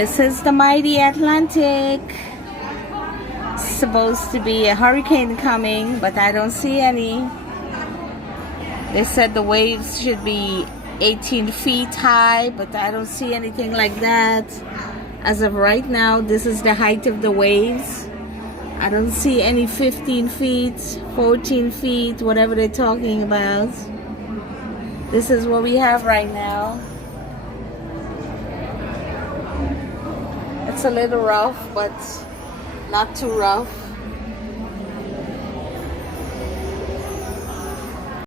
This is the mighty Atlantic. Supposed to be a hurricane coming, but I don't see any. They said the waves should be 18 feet high, but I don't see anything like that. As of right now, this is the height of the waves. I don't see any 15 feet, 14 feet, whatever they're talking about. This is what we have right now. It's a little rough, but not too rough.